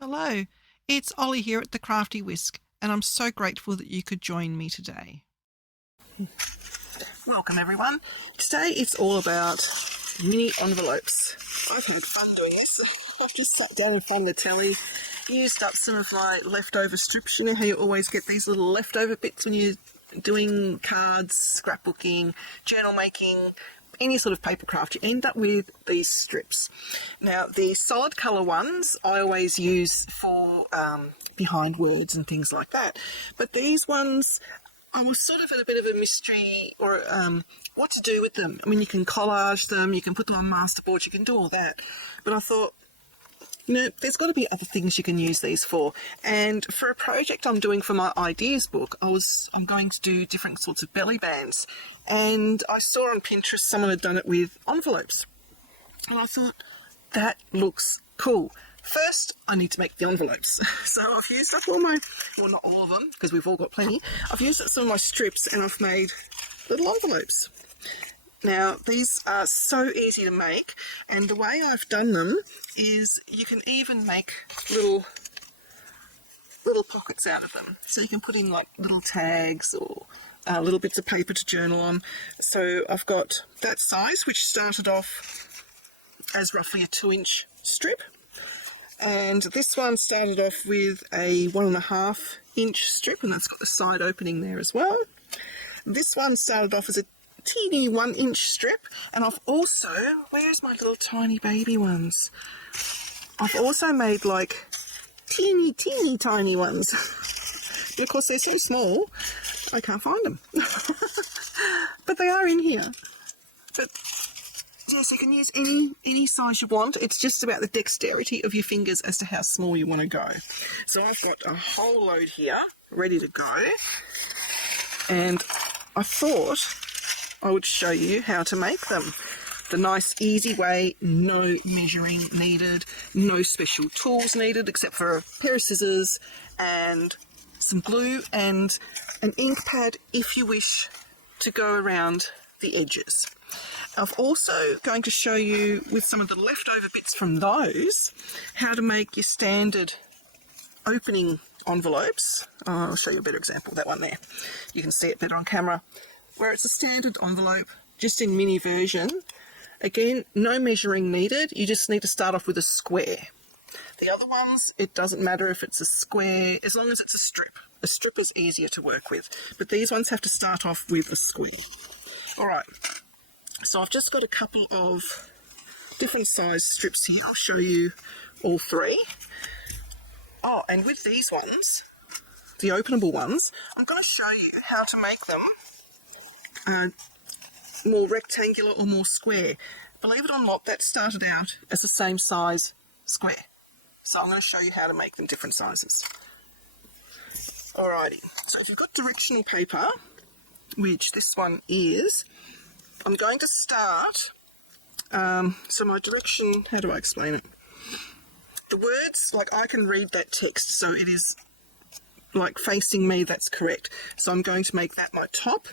Hello, it's Ollie here at the Crafty Whisk, and I'm so grateful that you could join me today. Welcome everyone. Today it's all about mini envelopes. I've had fun doing this. I've just sat down in front of the telly, used up some of my leftover strips. You know how you always get these little leftover bits when you're doing cards, scrapbooking, journal making, any sort of paper craft, you end up with these strips. Now the solid colour ones I always use for behind words and things like that, but these ones I was sort of at a bit of a mystery or what to do with them. I mean, you can collage them, you can put them on masterboards, you can do all that, but I thought, there's got to be other things you can use these for. And for a project I'm doing for my ideas book, I'm going to do different sorts of belly bands. And I saw on Pinterest someone had done it with envelopes. And I thought, that looks cool. First, I need to make the envelopes. So I've used up all my, well, not all of them, because we've all got plenty. I've used up some of my strips and I've made little envelopes. Now, these are so easy to make, and the way I've done them is you can even make little pockets out of them. So you can put in like little tags or little bits of paper to journal on. So I've got that size, which started off as roughly a 2-inch strip. And this one started off with a 1.5-inch strip, and that's got the side opening there as well. This one started off as a teeny 1-inch strip, and I've also, where's my little tiny baby ones? I've also made like teeny tiny ones. But of course they're so small I can't find them. But they are in here. But yes, you can use any size you want. It's just about the dexterity of your fingers as to how small you want to go. So I've got a whole load here ready to go, and I thought I would show you how to make them. The nice easy way, no measuring needed, no special tools needed except for a pair of scissors and some glue and an ink pad if you wish to go around the edges. I'm also going to show you with some of the leftover bits from those how to make your standard opening envelopes. I'll show you a better example, that one there. You can see it better on camera. Where it's a standard envelope, just in mini version. Again, no measuring needed, you just need to start off with a square. The other ones, it doesn't matter if it's a square, as long as it's a strip. A strip is easier to work with, but these ones have to start off with a square. Alright, so I've just got a couple of different size strips here. I'll show you all three. Oh, and with these ones, the openable ones, I'm going to show you how to make them more rectangular or more square. Believe it or not, that started out as the same size square. So I'm going to show you how to make them different sizes. Alrighty, so if you've got directional paper, which this one is, I'm going to start, so my direction, how do I explain it? The words, like I can read that text, so it is like facing me, that's correct. So I'm going to make that my top.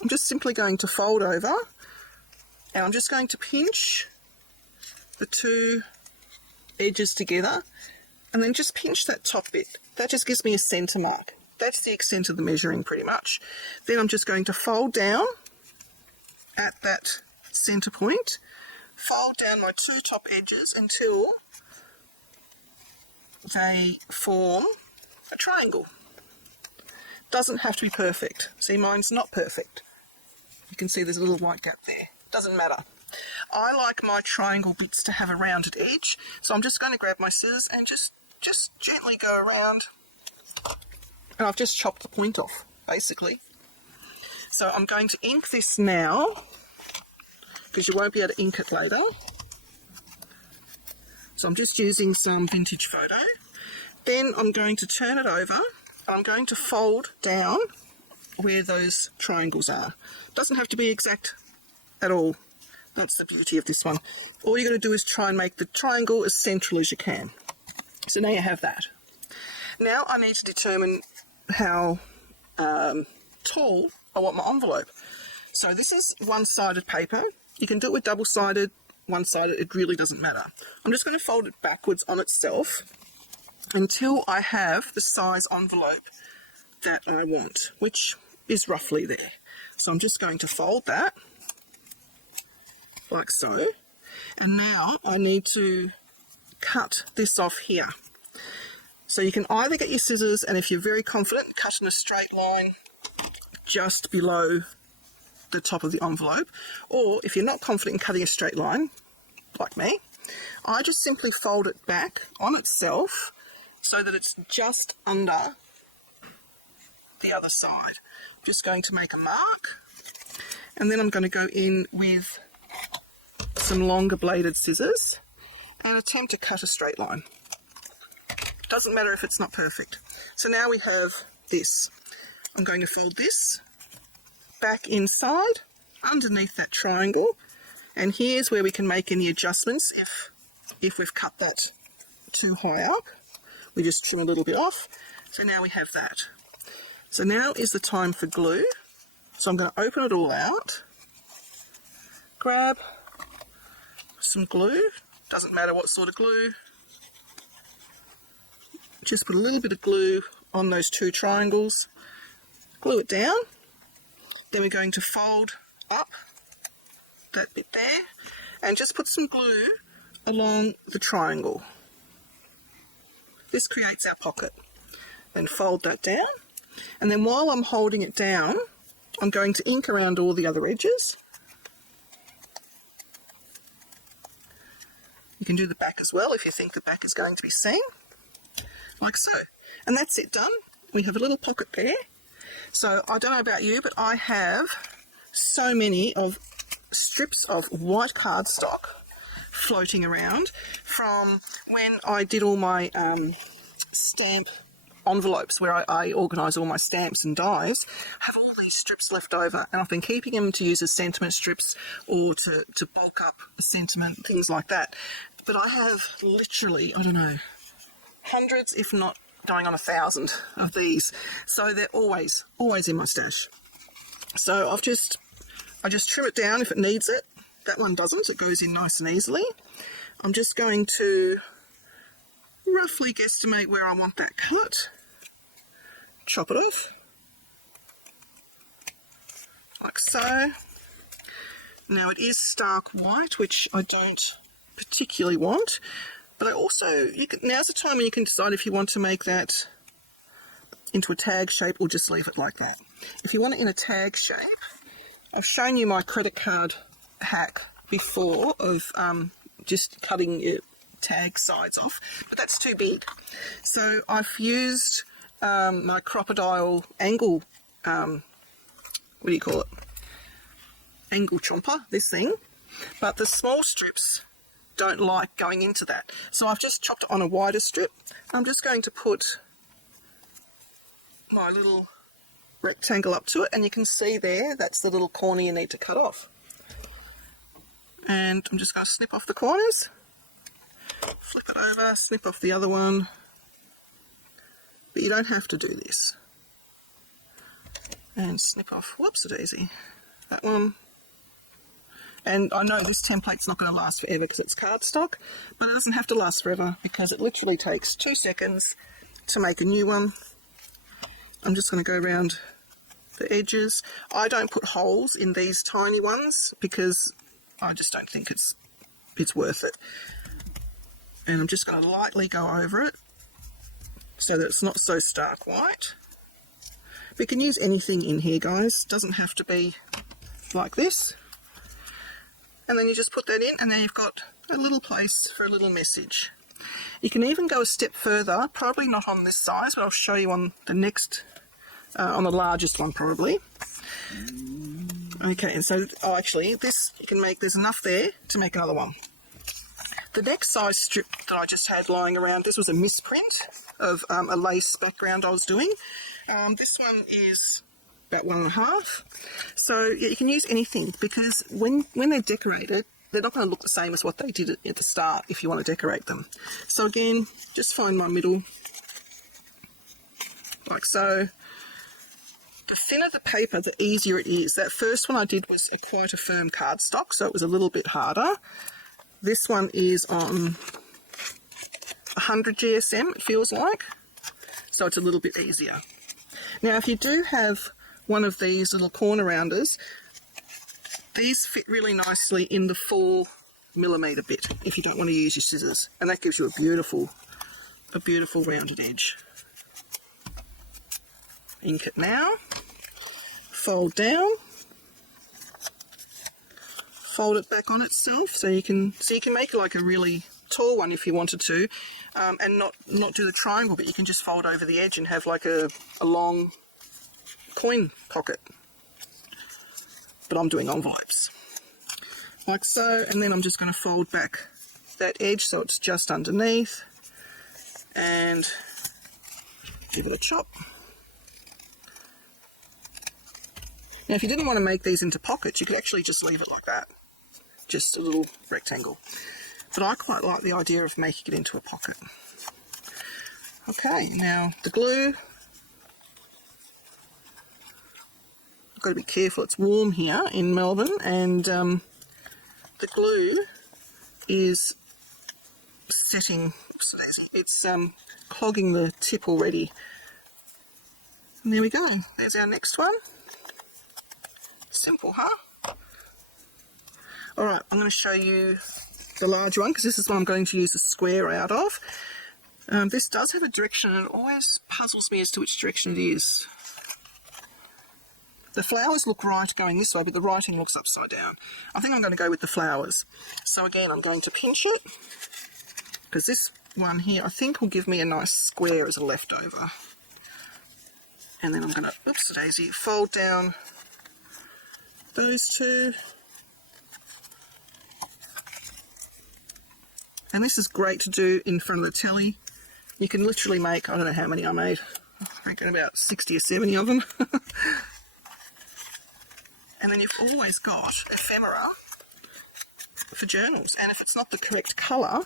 I'm just simply going to fold over, and I'm just going to pinch the two edges together, and then just pinch that top bit. That just gives me a centre mark. That's the extent of the measuring pretty much. Then I'm just going to fold down at that centre point, fold down my two top edges until they form a triangle. Doesn't have to be perfect. See, mine's not perfect. You can see there's a little white gap there. Doesn't matter. I like my triangle bits to have a rounded edge, so I'm just going to grab my scissors and just gently go around, and I've just chopped the point off, basically. So I'm going to ink this now, because you won't be able to ink it later. So I'm just using some vintage photo. Then I'm going to turn it over, and I'm going to fold down where those triangles are. Doesn't have to be exact at all. That's the beauty of this one. All you're going to do is try and make the triangle as central as you can. So now you have that. Now I need to determine how tall I want my envelope. So this is one-sided paper. You can do it with double-sided, one-sided, it really doesn't matter. I'm just going to fold it backwards on itself until I have the size envelope that I want, which is roughly there. So I'm just going to fold that like so. And now I need to cut this off here. So you can either get your scissors and, if you're very confident, cut in a straight line just below the top of the envelope, or if you're not confident in cutting a straight line, like me, I just simply fold it back on itself so that it's just under the other side. I'm just going to make a mark, and then I'm going to go in with some longer bladed scissors and attempt to cut a straight line. Doesn't matter if it's not perfect. So now we have this. I'm going to fold this back inside underneath that triangle, and here's where we can make any adjustments if we've cut that too high up. We just trim a little bit off. So now we have that. So now is the time for glue. So I'm going to open it all out, grab some glue, doesn't matter what sort of glue, just put a little bit of glue on those two triangles, glue it down, then we're going to fold up that bit there and just put some glue along the triangle. This creates our pocket. Then fold that down, and then while I'm holding it down, I'm going to ink around all the other edges. You can do the back as well if you think the back is going to be seen, like so. And that's it done. We have a little pocket there. So I don't know about you, but I have so many of strips of white cardstock floating around from when I did all my stamp envelopes, where I organise all my stamps and dies. I have all these strips left over, and I've been keeping them to use as sentiment strips or to bulk up a sentiment, things like that. But I have literally, I don't know, hundreds, if not going on 1,000 of these. So they're always in my stash. So I just trim it down if it needs it. That one doesn't, it goes in nice and easily. I'm just going to roughly guesstimate where I want that cut. Chop it off, like so. Now it is stark white, which I don't particularly want, but I also, now's the time when you can decide if you want to make that into a tag shape or just leave it like that. If you want it in a tag shape, I've shown you my credit card hack before of just cutting your tag sides off, but that's too big. So I've used my crocodile angle, what do you call it? Angle chomper, this thing. But the small strips don't like going into that. So I've just chopped it on a wider strip. I'm just going to put my little rectangle up to it, and you can see there, that's the little corner you need to cut off. And I'm just going to snip off the corners, flip it over, snip off the other one. But you don't have to do this. And snip off, whoops-a-daisy, that one. And I know this template's not going to last forever because it's cardstock, but it doesn't have to last forever because it literally takes 2 seconds to make a new one. I'm just going to go around the edges. I don't put holes in these tiny ones because I just don't think it's worth it. And I'm just going to lightly go over it so that it's not so stark white. We can use anything in here, guys. Doesn't have to be like this. And then you just put that in, and then you've got a little place for a little message. You can even go a step further, probably not on this size, but I'll show you on the next, on the largest one probably. Okay, and so, actually, this, you can make, there's enough there to make another one. The next size strip that I just had lying around, this was a misprint of a lace background I was doing. This one is about 1.5. So yeah, you can use anything because when they're decorated, they're not going to look the same as what they did at the start if you want to decorate them. So again, just find my middle, like so. The thinner the paper, the easier it is. That first one I did was quite a firm cardstock, so it was a little bit harder. This one is on 100 GSM, it feels like, so it's a little bit easier. Now, if you do have one of these little corner rounders, these fit really nicely in the 4mm bit if you don't want to use your scissors, and that gives you a beautiful rounded edge. Ink it now, fold down, fold it back on itself so you can make like a really tall one if you wanted to, and not do the triangle, but you can just fold over the edge and have like a long coin pocket. But I'm doing envelopes like so, and then I'm just going to fold back that edge so it's just underneath and give it a chop. Now, if you didn't want to make these into pockets, you could actually just leave it like that, just a little rectangle. But I quite like the idea of making it into a pocket. Okay, now the glue. I've got to be careful, it's warm here in Melbourne, and the glue is setting, it's clogging the tip already. And there we go, there's our next one. Simple, huh? Alright, I'm going to show you the large one because this is what I'm going to use the square out of. This does have a direction and it always puzzles me as to which direction it is. The flowers look right going this way, but the writing looks upside down. I think I'm going to go with the flowers. So again, I'm going to pinch it because this one here I think will give me a nice square as a leftover. And then I'm going to, oops daisy, fold down those two. And this is great to do in front of the telly. You can literally make, I don't know how many I made, I reckon about 60 or 70 of them. And then you've always got ephemera for journals. And if it's not the correct colour,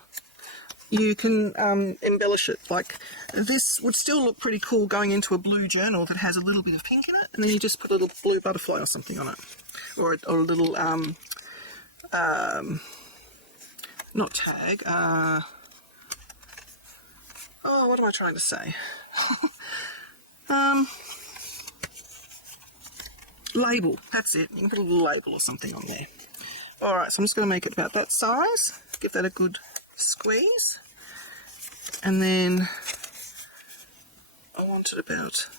you can embellish it. Like this would still look pretty cool going into a blue journal that has a little bit of pink in it. And then you just put a little blue butterfly or something on it. Or a little, not tag, oh, what am I trying to say? Label, that's it. You can put a little label or something on there. Alright, so I'm just going to make it about that size. Give that a good squeeze. And then I want it about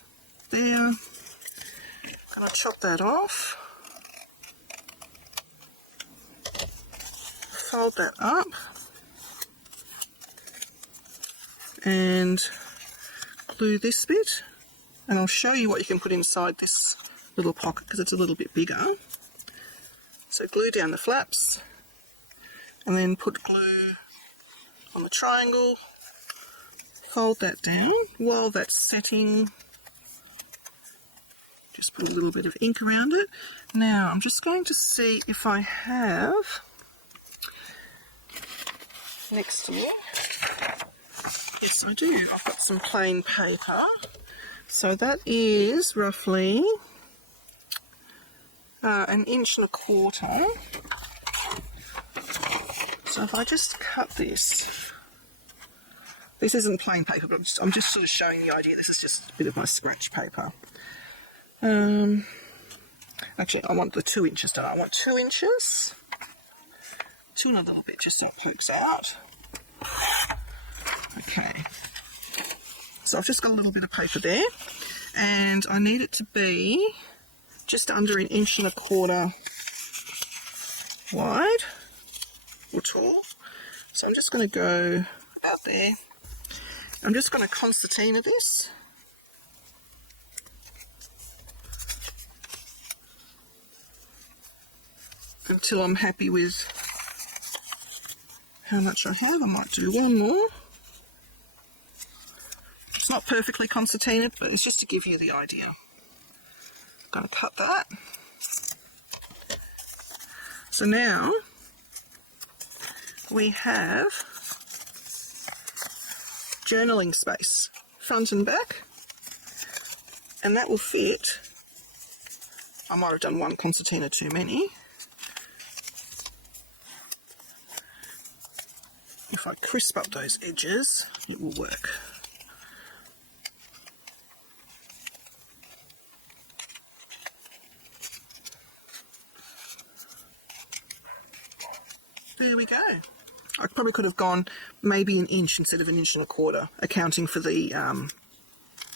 there. I'm going to chop that off. Fold that up. And glue this bit. And I'll show you what you can put inside this little pocket because it's a little bit bigger. So glue down the flaps and then put glue on the triangle, fold that down. While that's setting, just put a little bit of ink around it. Now I'm just going to see if I have next to me, yes I do, I've got some plain paper, so that is roughly 1.25 inches. So if I just cut this isn't plain paper, but I'm just sort of showing the idea. This is just a bit of my scratch paper. Actually, I want the 2 inches done. I want 2 inches. 2 and a little bit, just so it pokes out. Okay. So I've just got a little bit of paper there, and I need it to be just under 1.25 inches wide or tall. So I'm just going to go about there. I'm just going to concertina this. Until I'm happy with how much I have. I might do one more. It's not perfectly concertinaed, but it's just to give you the idea. I'm going to cut that. So now we have journaling space, front and back, and that will fit. I might have done one concertina too many. If if I crisp up those edges, it will work. There we go. I probably could have gone maybe an inch instead of 1.25 inches, accounting for the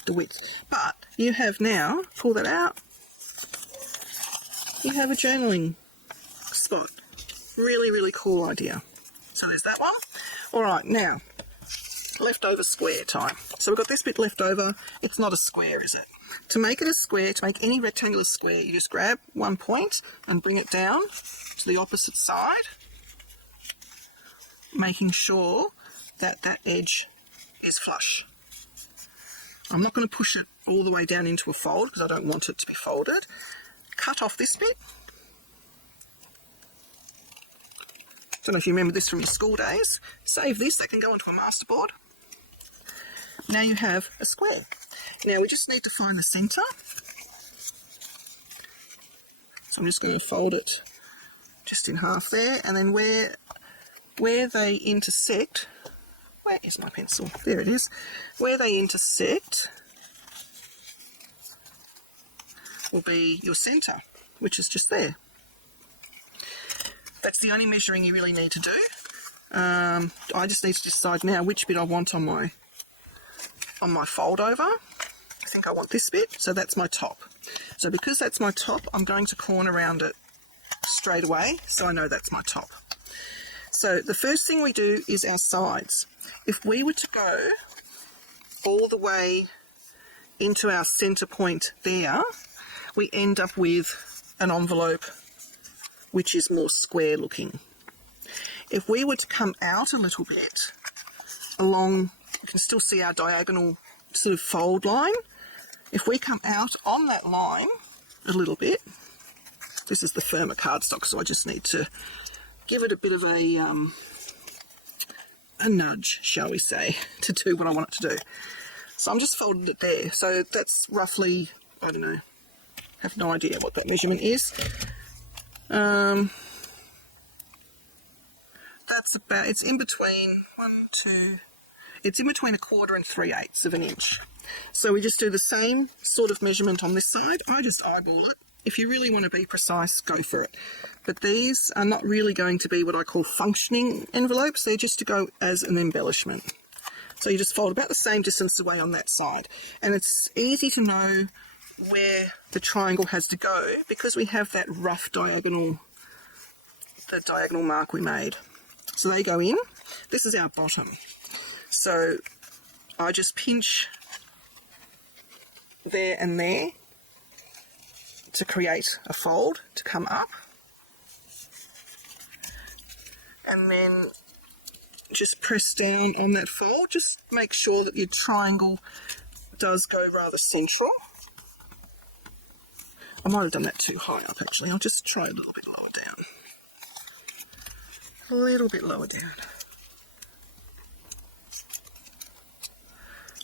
width. But you have now, pull that out, you have a journaling spot. Really, really cool idea. So there's that one. All right, now, leftover square time. So we've got this bit left over. It's not a square, is it? To make it a square, to make any rectangular square, you just grab one point and bring it down to the opposite side, making sure that that edge is flush. I'm not going to push it all the way down into a fold because I don't want it to be folded. Cut off this bit. Don't know if you remember this from your school days. Save this, that can go onto a masterboard. Now you have a square. Now we just need to find the centre. So I'm just going to fold it just in half there, and then where they intersect, where is my pencil? There it is. Where they intersect will be your centre, which is just there. That's the only measuring you really need to do. I just need to decide now which bit I want on my fold over. I think I want this bit, so that's my top. So because that's my top, I'm going to corner round it straight away, so I know that's my top. So the first thing we do is our sides. If we were to go all the way into our centre point there, we end up with an envelope which is more square looking. If we were to come out a little bit along, you can still see our diagonal sort of fold line. If we come out on that line a little bit, this is the firmer cardstock, so I just need to give it a bit of a nudge, shall we say, to do what I want it to do. So I'm just folding it there. So that's roughly, I don't know, have no idea what that measurement is. That's about, it's in between it's in between 1/4 and 3/8 of an inch. So we just do the same sort of measurement on this side. I just eyeball it. If you really want to be precise, go for it. But these are not really going to be what I call functioning envelopes. They're just to go as an embellishment. So you just fold about the same distance away on that side. And it's easy to know where the triangle has to go because we have that rough diagonal, the diagonal mark we made. So they go in. This is our bottom. So I just pinch there and there to create a fold to come up, and then just press down on that fold. Just make sure that your triangle does go rather central. I might have done that too high up actually. I'll just try a little bit lower down. A little bit lower down.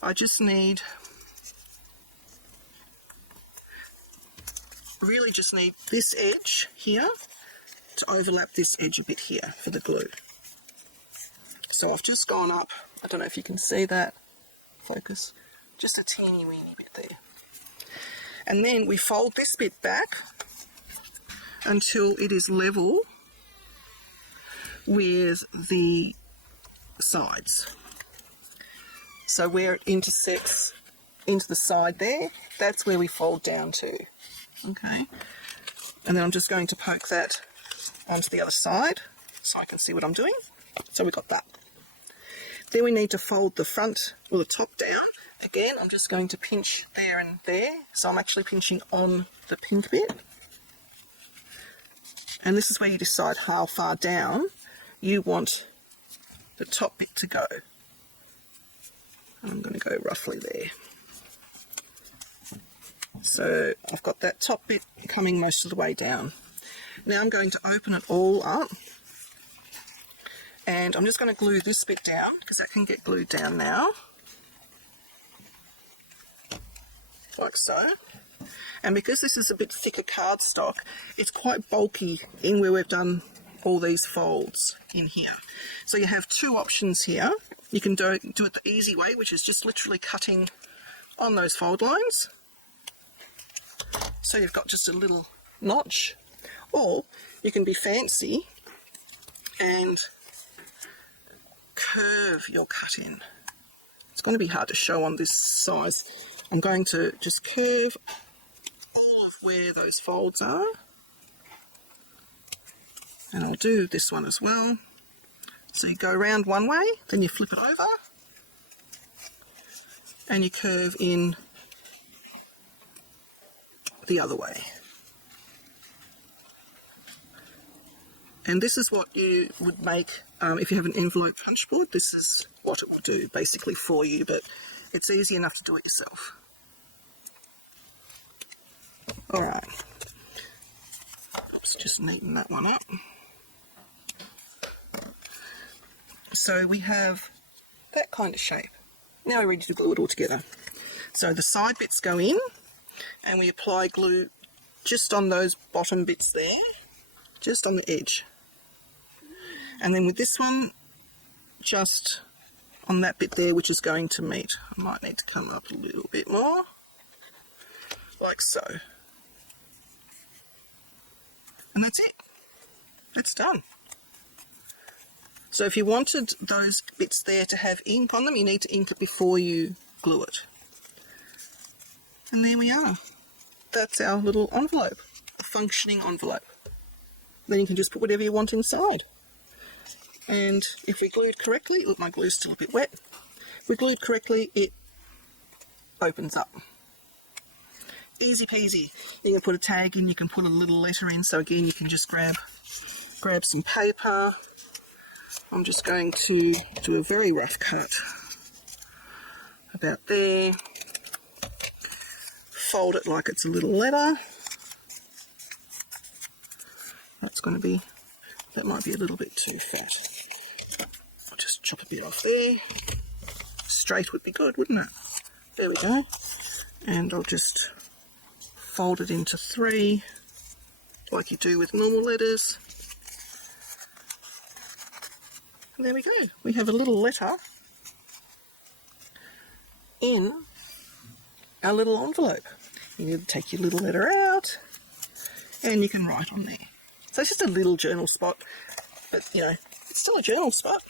I just need, really just need this edge here to overlap this edge a bit here for the glue. So I've just gone up, I don't know if you can see that, focus, just a teeny weeny bit there. And then we fold this bit back until it is level with the sides. So where it intersects into the side there, that's where we fold down to. Okay. And then I'm just going to poke that onto the other side so I can see what I'm doing. So we've got that. Then we need to fold the front or the top down. Again, I'm just going to pinch there and there. So I'm actually pinching on the pink bit. And this is where you decide how far down you want the top bit to go. I'm going to go roughly there. So I've got that top bit coming most of the way down. Now I'm going to open it all up, and I'm just going to glue this bit down because that can get glued down now, like so. And because this is a bit thicker cardstock, it's quite bulky in where we've done all these folds in here. So you have two options here. You can do it the easy way, which is just literally cutting on those fold lines. So you've got just a little notch. Or you can be fancy and curve your cut in. It's going to be hard to show on this size. I'm going to just curve all of where those folds are. And I'll do this one as well. So you go around one way, then you flip it over, and you curve in the other way. And this is what you would make if you have an envelope punch board. This is what it will do basically for you, but it's easy enough to do it yourself. Alright, oops, just neaten that one up. So we have that kind of shape. Now we're ready to glue it all together. So the side bits go in and we apply glue just on those bottom bits there, just on the edge. And then with this one, just on that bit there, which is going to meet. I might need to come up a little bit more, like so. And that's it. It's done. So if you wanted those bits there to have ink on them, you need to ink it before you glue it. And there we are. That's our little envelope, a functioning envelope. Then you can just put whatever you want inside. And if we glued correctly, look, my glue's still a bit wet. If we glued correctly, it opens up. Easy peasy. You can put a tag in, you can put a little letter in, so again you can just grab some paper. I'm just going to do a very rough cut about there. Fold it like it's a little letter. That's going to be, that might be a little bit too fat. I'll just chop a bit off there. Straight would be good, wouldn't it? There we go. And I'll just fold it into three, like you do with normal letters. And there we go. We have a little letter in our little envelope. You need to take your little letter out and you can write on there. So it's just a little journal spot, but you know, it's still a journal spot.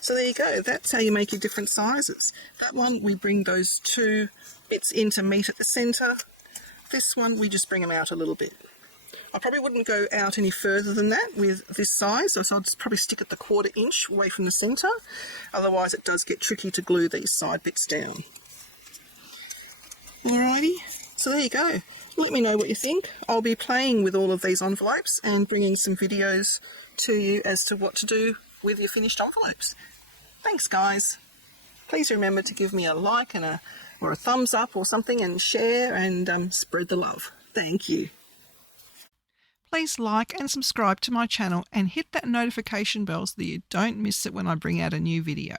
So there you go. That's how you make your different sizes. That one, we bring those two bits in to meet at the centre. This one, we just bring them out a little bit. I probably wouldn't go out any further than that with this size, so I'll just probably stick at the 1/4 inch away from the centre. Otherwise it does get tricky to glue these side bits down. Alrighty, so there you go. Let me know what you think. I'll be playing with all of these envelopes and bringing some videos to you as to what to do with your finished envelopes. Thanks guys. Please remember to give me a like and or a thumbs up or something, and share and spread the love. Thank you. Please like and subscribe to my channel and hit that notification bell so that you don't miss it when I bring out a new video.